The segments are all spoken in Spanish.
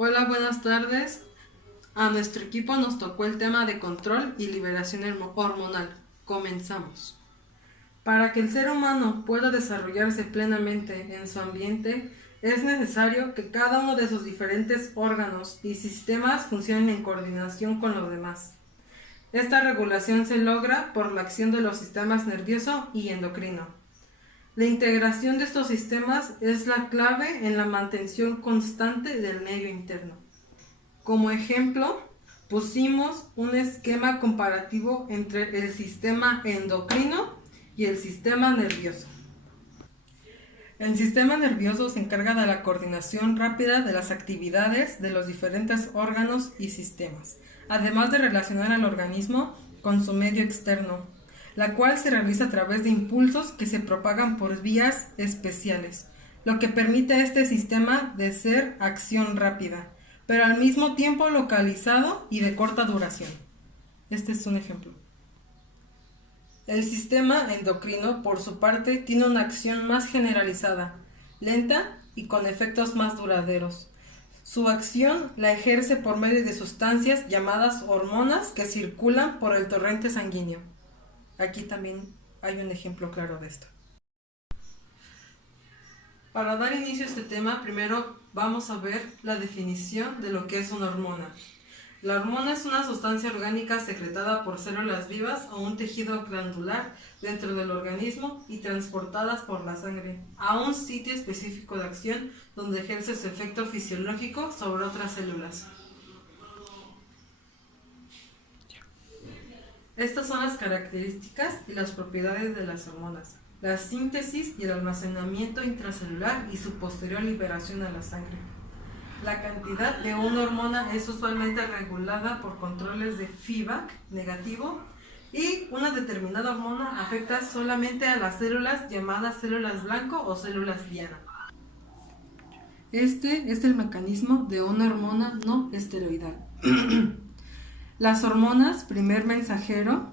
Hola, buenas tardes. A nuestro equipo nos tocó el tema de control y liberación hormonal. Comenzamos. Para que el ser humano pueda desarrollarse plenamente en su ambiente, es necesario que cada uno de sus diferentes órganos y sistemas funcionen en coordinación con los demás. Esta regulación se logra por la acción de los sistemas nervioso y endocrino. La integración de estos sistemas es la clave en la mantención constante del medio interno. Como ejemplo, pusimos un esquema comparativo entre el sistema endocrino y el sistema nervioso. El sistema nervioso se encarga de la coordinación rápida de las actividades de los diferentes órganos y sistemas, además de relacionar al organismo con su medio externo, la cual se realiza a través de impulsos que se propagan por vías especiales, lo que permite a este sistema de ser acción rápida, pero al mismo tiempo localizado y de corta duración. Este es un ejemplo. El sistema endocrino, por su parte, tiene una acción más generalizada, lenta y con efectos más duraderos. Su acción la ejerce por medio de sustancias llamadas hormonas que circulan por el torrente sanguíneo. Aquí también hay un ejemplo claro de esto. Para dar inicio a este tema, primero vamos a ver la definición de lo que es una hormona. La hormona es una sustancia orgánica secretada por células vivas o un tejido glandular dentro del organismo y transportadas por la sangre a un sitio específico de acción donde ejerce su efecto fisiológico sobre otras células. Estas son las características y las propiedades de las hormonas: la síntesis y el almacenamiento intracelular y su posterior liberación a la sangre. La cantidad de una hormona es usualmente regulada por controles de feedback negativo y una determinada hormona afecta solamente a las células llamadas células blanco o células diana. Este es el mecanismo de una hormona no esteroidal. Las hormonas, primer mensajero,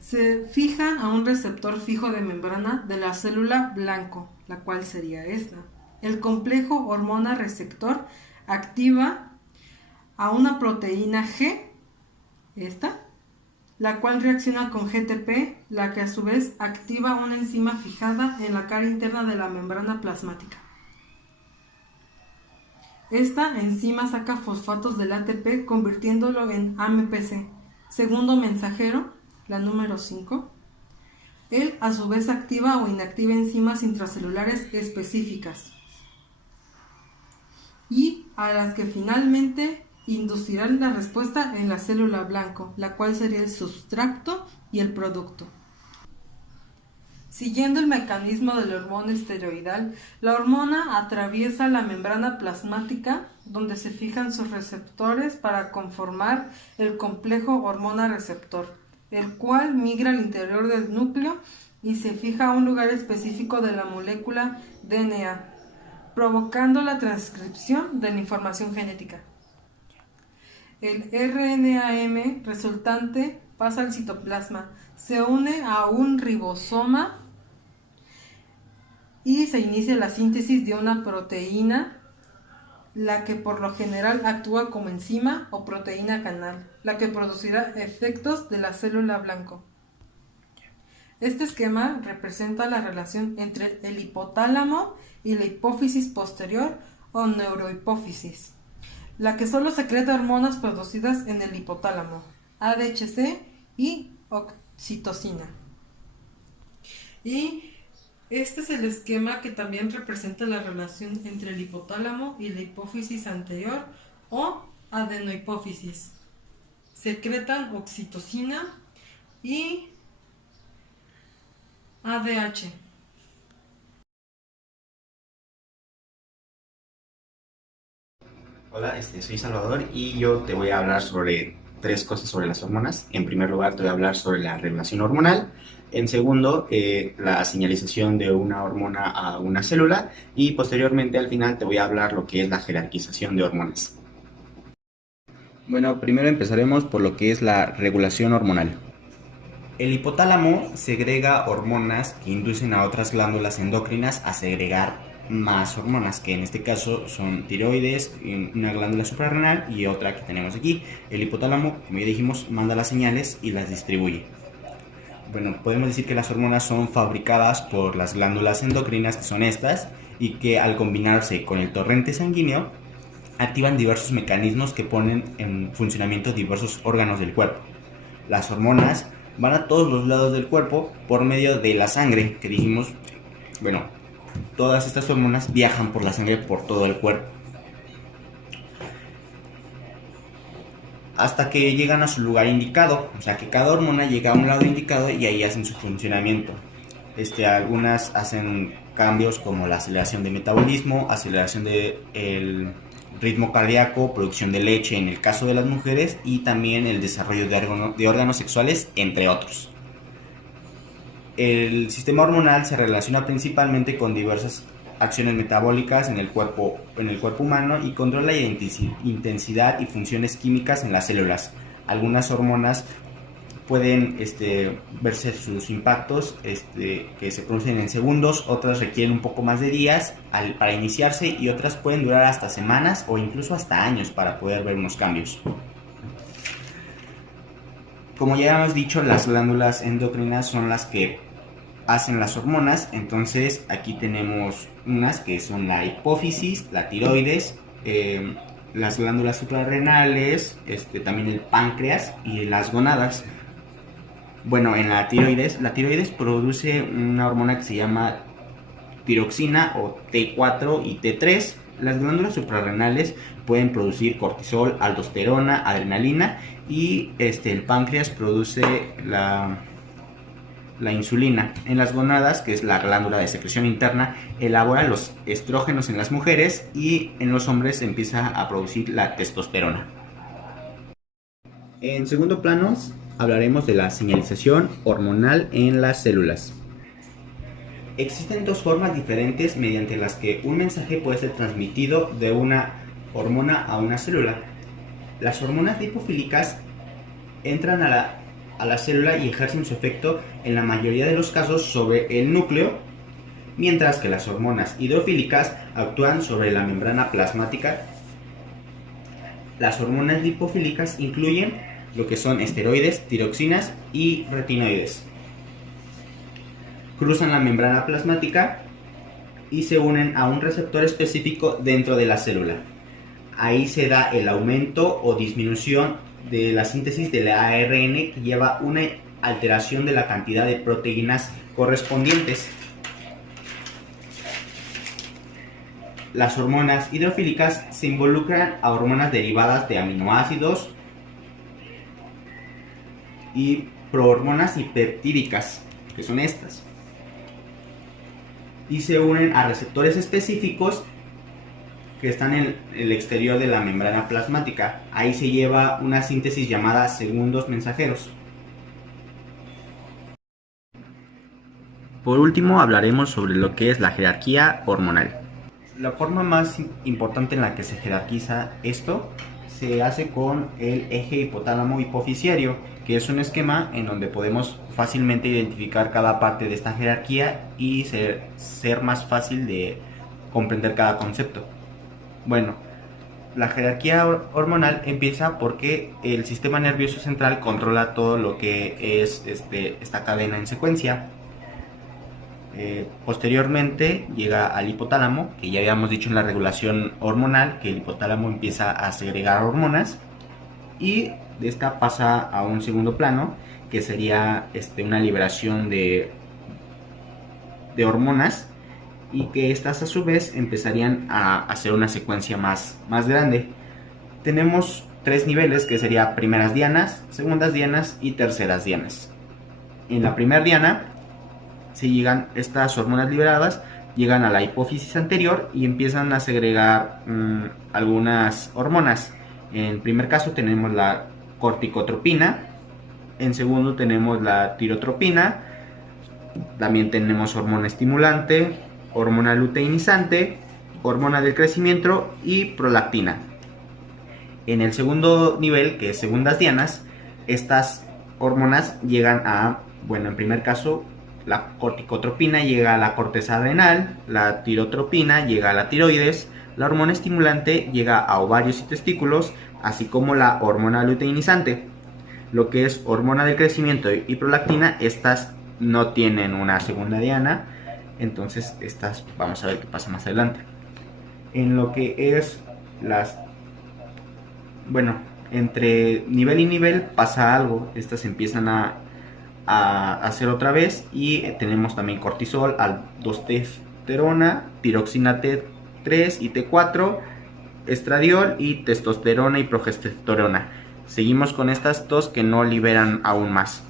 se fijan a un receptor fijo de membrana de la célula blanco, la cual sería esta. El complejo hormona receptor activa a una proteína G, esta, la cual reacciona con GTP, la que a su vez activa una enzima fijada en la cara interna de la membrana plasmática. Esta enzima saca fosfatos del ATP convirtiéndolo en AMPC. Segundo mensajero, la número 5. Él a su vez activa o inactiva enzimas intracelulares específicas y a las que finalmente inducirán la respuesta en la célula blanco, la cual sería el sustrato y el producto. Siguiendo el mecanismo de la hormona esteroidal, la hormona atraviesa la membrana plasmática donde se fijan sus receptores para conformar el complejo hormona receptor, el cual migra al interior del núcleo y se fija a un lugar específico de la molécula DNA, provocando la transcripción de la información genética. El RNAM resultante pasa al citoplasma, se une a un ribosoma y se inicia la síntesis de una proteína, la que por lo general actúa como enzima o proteína canal, la que producirá efectos de la célula blanco. Este esquema representa la relación entre el hipotálamo y la hipófisis posterior o neurohipófisis, la que solo secreta hormonas producidas en el hipotálamo, ADHC y oxitocina. Y este es el esquema que también representa la relación entre el hipotálamo y la hipófisis anterior o adenohipófisis. Secretan oxitocina y ADH. Hola, soy Salvador y yo te voy a hablar sobre tres cosas sobre las hormonas. En primer lugar, te voy a hablar sobre la regulación hormonal. En segundo, la señalización de una hormona a una célula. Y posteriormente, al final, te voy a hablar lo que es la jerarquización de hormonas. Bueno, primero empezaremos por lo que es la regulación hormonal. El hipotálamo segrega hormonas que inducen a otras glándulas endocrinas a segregar más hormonas, que en este caso son tiroides, una glándula suprarrenal y otra que tenemos aquí. El hipotálamo, como ya dijimos, manda las señales y las distribuye. Bueno, podemos decir que las hormonas son fabricadas por las glándulas endocrinas, que son estas, y que al combinarse con el torrente sanguíneo activan diversos mecanismos que ponen en funcionamiento diversos órganos del cuerpo. Las hormonas van a todos los lados del cuerpo por medio de la sangre, que dijimos, bueno, todas estas hormonas viajan por la sangre por todo el cuerpo, hasta que llegan a su lugar indicado. O sea que cada hormona llega a un lado indicado y ahí hacen su funcionamiento. Algunas hacen cambios como la aceleración de metabolismo, aceleración del ritmo cardíaco, producción de leche en el caso de las mujeres y también el desarrollo de órganos sexuales, entre otros. El sistema hormonal se relaciona principalmente con diversas acciones metabólicas en el cuerpo humano y controla la intensidad y funciones químicas en las células. Algunas hormonas pueden verse sus impactos que se producen en segundos, otras requieren un poco más de días para iniciarse y otras pueden durar hasta semanas o incluso hasta años para poder ver unos cambios. Como ya hemos dicho, las glándulas endocrinas son las que hacen las hormonas. Entonces aquí tenemos unas que son la hipófisis, la tiroides, las glándulas suprarrenales, también el páncreas y las gonadas. Bueno, en la tiroides produce una hormona que se llama tiroxina o T4 y T3. Las glándulas suprarrenales pueden producir cortisol, aldosterona, adrenalina y el páncreas produce la insulina. En las gonadas, que es la glándula de secreción interna, elabora los estrógenos en las mujeres y en los hombres empieza a producir la testosterona. En segundo plano hablaremos de la señalización hormonal en las células. Existen dos formas diferentes mediante las que un mensaje puede ser transmitido de una hormona a una célula. Las hormonas lipofílicas entran a la célula y ejercen su efecto en la mayoría de los casos sobre el núcleo, mientras que las hormonas hidrofílicas actúan sobre la membrana plasmática. Las hormonas lipofílicas incluyen lo que son esteroides, tiroxinas y retinoides. Cruzan la membrana plasmática y se unen a un receptor específico dentro de la célula. Ahí se da el aumento o disminución de la síntesis del ARN, que lleva una alteración de la cantidad de proteínas correspondientes. Las hormonas hidrofílicas se involucran a hormonas derivadas de aminoácidos y prohormonas y peptídicas, que son estas, y se unen a receptores específicos que están en el exterior de la membrana plasmática. Ahí se lleva una síntesis llamada segundos mensajeros. Por último, hablaremos sobre lo que es la jerarquía hormonal. La forma más importante en la que se jerarquiza esto se hace con el eje hipotálamo hipofisiario, que es un esquema en donde podemos fácilmente identificar cada parte de esta jerarquía y ser más fácil de comprender cada concepto. Bueno, la jerarquía hormonal empieza porque el sistema nervioso central controla todo lo que es esta cadena en secuencia. Posteriormente llega al hipotálamo, que ya habíamos dicho en la regulación hormonal que el hipotálamo empieza a segregar hormonas, y de esta pasa a un segundo plano, que sería una liberación de hormonas, y que estas a su vez empezarían a hacer una secuencia más grande. Tenemos tres niveles, que sería primeras dianas, segundas dianas y terceras dianas. En la primera diana estas hormonas liberadas llegan a la hipófisis anterior y empiezan a segregar algunas hormonas. En primer caso tenemos la corticotropina, en segundo tenemos la tirotropina, también tenemos hormona estimulante, hormona luteinizante, hormona del crecimiento y prolactina. En el segundo nivel, que es segundas dianas, estas hormonas llegan a, en primer caso, la corticotropina llega a la corteza adrenal, la tirotropina llega a la tiroides, la hormona estimulante llega a ovarios y testículos, así como la hormona luteinizante. Lo que es hormona del crecimiento y prolactina, estas no tienen una segunda diana, entonces estas vamos a ver qué pasa más adelante. En lo que es bueno, entre nivel y nivel pasa algo, estas empiezan a hacer otra vez y tenemos también cortisol, aldosterona, tiroxina T3 y T4, estradiol y testosterona y progesterona. Seguimos con estas dos que no liberan aún más.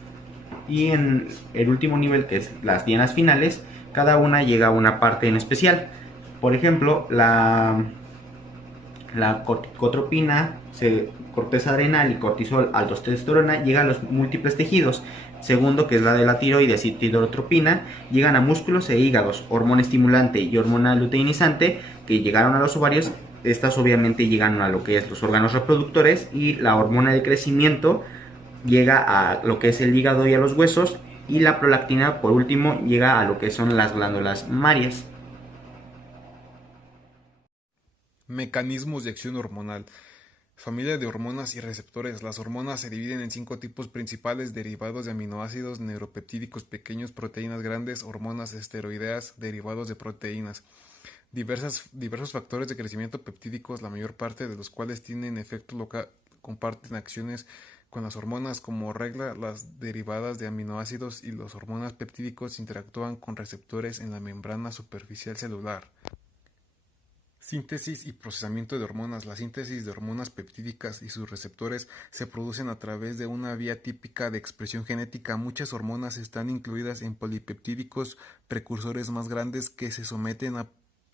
Y en el último nivel, que es las dianas finales, cada una llega a una parte en especial. Por ejemplo, la corticotropina, corteza adrenal y cortisol, aldosterona llega a los múltiples tejidos. Segundo, que es la de la tiroides y tirotropina, llegan a músculos e hígados. Hormona estimulante y hormona luteinizante, que llegaron a los ovarios, estas obviamente llegan a lo que es los órganos reproductores, y la hormona de crecimiento llega a lo que es el hígado y a los huesos, y la prolactina, por último, llega a lo que son las glándulas mamarias. Mecanismos de acción hormonal. Familia de hormonas y receptores. Las hormonas se dividen en 5 tipos principales: derivados de aminoácidos, neuropeptídicos pequeños, proteínas grandes, hormonas esteroideas, derivados de proteínas. Diversos factores de crecimiento peptídicos, la mayor parte de los cuales tienen efecto local, comparten acciones con las hormonas como regla. Las derivadas de aminoácidos y las hormonas peptídicos interactúan con receptores en la membrana superficial celular. Síntesis y procesamiento de hormonas. La síntesis de hormonas peptídicas y sus receptores se producen a través de una vía típica de expresión genética. Muchas hormonas están incluidas en polipeptídicos precursores más grandes que se someten a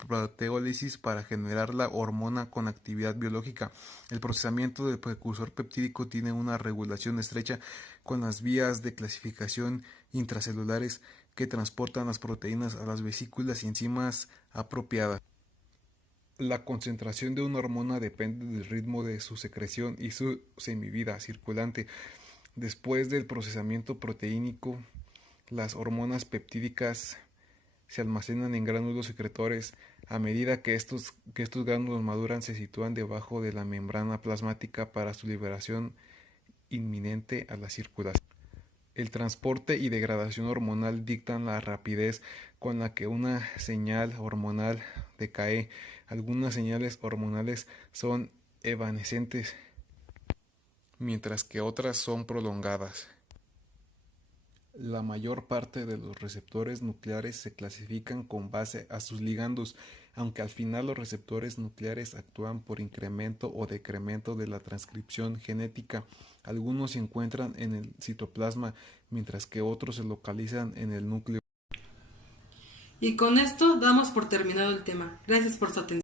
proteólisis para generar la hormona con actividad biológica. El procesamiento del precursor peptídico tiene una regulación estrecha con las vías de clasificación intracelulares que transportan las proteínas a las vesículas y enzimas apropiadas. La concentración de una hormona depende del ritmo de su secreción y su semivida circulante. Después del procesamiento proteínico, las hormonas peptídicas se almacenan en gránulos secretores. A medida que estos gránulos maduran, se sitúan debajo de la membrana plasmática para su liberación inminente a la circulación. El transporte y degradación hormonal dictan la rapidez con la que una señal hormonal decae. Algunas señales hormonales son evanescentes, mientras que otras son prolongadas. La mayor parte de los receptores nucleares se clasifican con base a sus ligandos, aunque al final los receptores nucleares actúan por incremento o decremento de la transcripción genética. Algunos se encuentran en el citoplasma, mientras que otros se localizan en el núcleo. Y con esto damos por terminado el tema. Gracias por su atención.